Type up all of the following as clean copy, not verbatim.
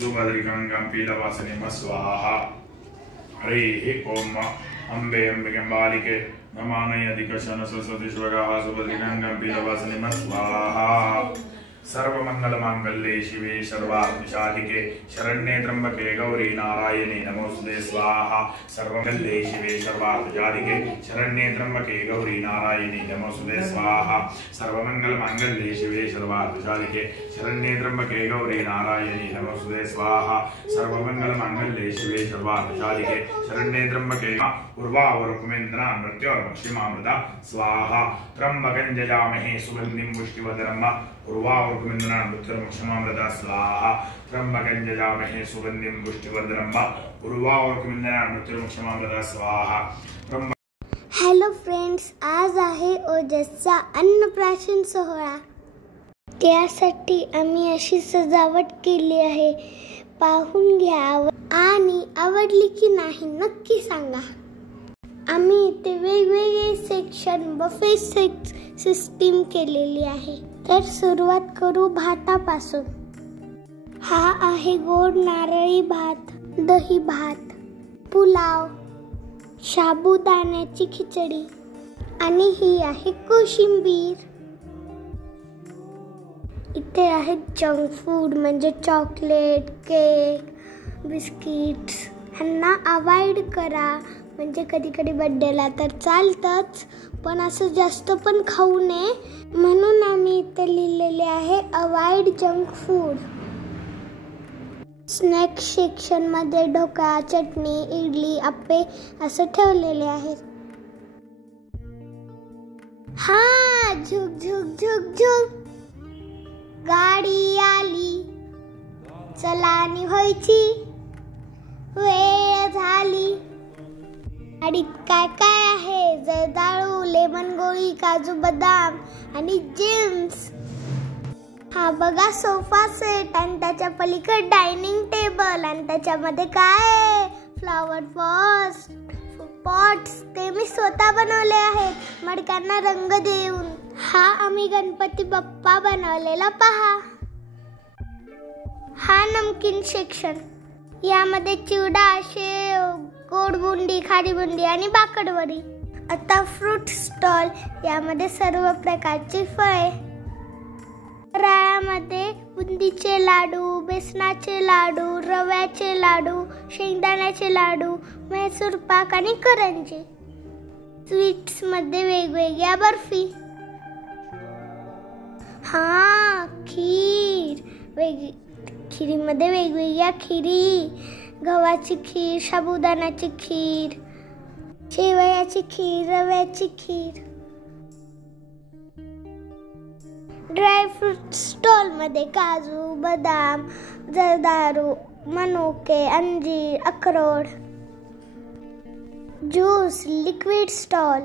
सुभद्रिकांगं पीतवासिनीं स्वाहा। हरि ओम अम्बे अम्बिकाम्बालिके नमानयधिकशन सरस्वती स्वगाः सुभद्रिकांगं पीतवासिनीं स्वाहा। सर्वमंगलमांगल्ये शिवे सर्वार्थसाधिके शरण्ये त्र्यंबके गौरी नारायणे नमोस्तुते स्वाहा। सर्वमंगल्ये शिवे सर्वार्थसाधिके शरण्ये त्र्यंबके गौरी नारायणे नमोस्तुते स्वाहा। सर्वमंगलमांगल्ये शिवे सर्वार्थसाधिके शरण्ये त्र्यंबके गौरी नारायणे नमोस्तुते स्वाहा। सर्वमंगलमांगल्ये शिवे सर्वार्थसाधिके शरण्ये त्र्यंबके उर्वावरुकमेन्द्रां मृत्योर्भक्षिमामृता स्वाहा। त्र्यंबकं यजामहे सुगन्धिं पुष्टिवर्धनम् उर्वावरुकमेन्द्रां मृत्योर्भक्षिमामृता स्वाहा। त्र्यंबकं यजामहे सुगन्धिं पुष्टिवर्धनम् उर्वावरुकमेन्द्रां मृत्योर्भक्षिमामृता स्वाहा। हॅलो फ्रेंड्स, आज आहे ओजसचा अन्नप्राशन सोहळा। त्यासाठी आम्ही अशी सजावट केली आहे, पाहून घ्या आणि आवडली की नाही नक्की सांगा। आम्ही इथे वेगवेगळे सेक्शन बफे सिस्टीम केलेली आहे। तर सुरुवात करू भातापासून। हा आहे गोड नारळी भात, दही भात, पुलाव, साबुदाण्याची खिचडी आणि ही आहे कोशिंबीर। इथे आहे जंक फूड म्हणजे चॉकलेट, केक, बिस्किट्स। ह्यांना अवॉइड करा, म्हणजे कधी कधी बर्थडेला तर चालतंच, पण असं जास्त पण खाऊ नये, म्हणून आम्ही इथे लिहिलेले आहे avoid junk food. Snacks section मध्ये ढोकळा, चटणी, इडली, आप्पे असं ठेवलेले आहे। हा झुक झुक झुक झुक गाडी आली, चला निघायची वेळ झाली। गाडीत काय काय आहे? जर्दाळू, लेमन गोळी, काजू बदाम आणि जेम्स। हा बघा सोफा सेट आणि त्याच्या पलीकडे डायनिंग टेबल आणि त्याच्यामध्ये काय फ्लॉवर पॉट्स ते मी स्वतः बनवले आहेत मडक्यांना रंग देऊन। हा आम्ही गणपती बाप्पा बनवलेला पहा। हा नमकीन सेक्शन, यामध्ये चिवडा, शेव, गोड बुंदी, खारी बुंदी आणि बाकरवडी। आता फ्रूट स्टॉल, यामध्ये सर्व प्रकारची फळे। फराळामध्ये बुंदीचे लाडू, बेसनाचे लाडू, रव्याचे लाडू, शेंगदाण्याचे लाडू, म्हैसूर पाक आणि करंजी। स्वीट्स मध्ये वेगवेगळ्या बर्फी। हा खीर, खिरीमध्ये वेगवेगळ्या खिरी, गव्हाची खीर, साबुदाण्याची खीर, शेवयाची खीर, रव्याची खीर। ड्राय फ्रूट स्टॉल मध्ये काजू, बदाम, जर्दाळू, मनुके, अंजीर, अक्रोड। ज्यूस, लिक्विड स्टॉल,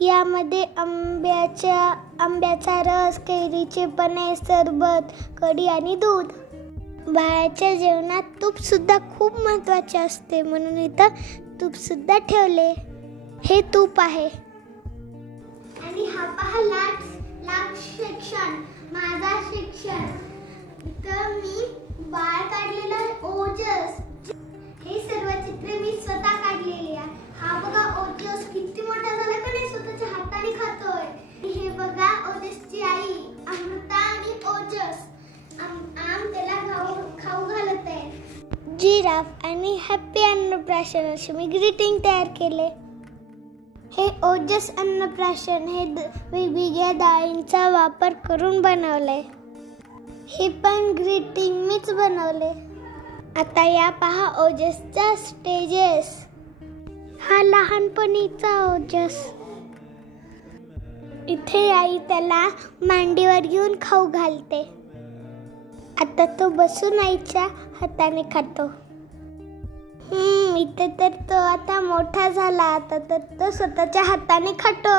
यामध्ये आंब्याचा रस, कैरीचे पने, सरबत, कढी आणि दूध। बाळाच्या जेवणात तूप सुद्धा खूप महत्त्वाचे असते, म्हणून इथं तूप सुद्धा ठेवले। हे तूप आहे। आणि हा पहा लाक्स सेक्शन, माझा सेक्शन। इथं मी बाळ काढलेला ओजस, हे सर्व चित्रे मी स्वतः काढलेली आहे। हा बघा ओजस किती मोठा झाला का नाही, स्वतःच्या हाताने खातोय। हे बघा ओजसची आई अमृता आणि ओजस आम त्याला खाऊ घालत आहे। जिराफ आणि हॅपी अन्नप्राशन असे मी ग्रीटिंग तयार केले। हे ओजस अन्नप्राशन हे वेगवेगळ्या डाळींचा वापर करून बनवले। हे पण ग्रीटिंग मीच बनवले। आता या पहा ओजसचा स्टेजेस। हा लहानपणीचा ओजस, इथे आई त्याला मांडीवर घेऊन खाऊ घालते। आता तो बसून आईच्या हाताने खातो। इथे तर तो आता मोठा झाला, आता तर तो स्वतःच्या हाताने खातो।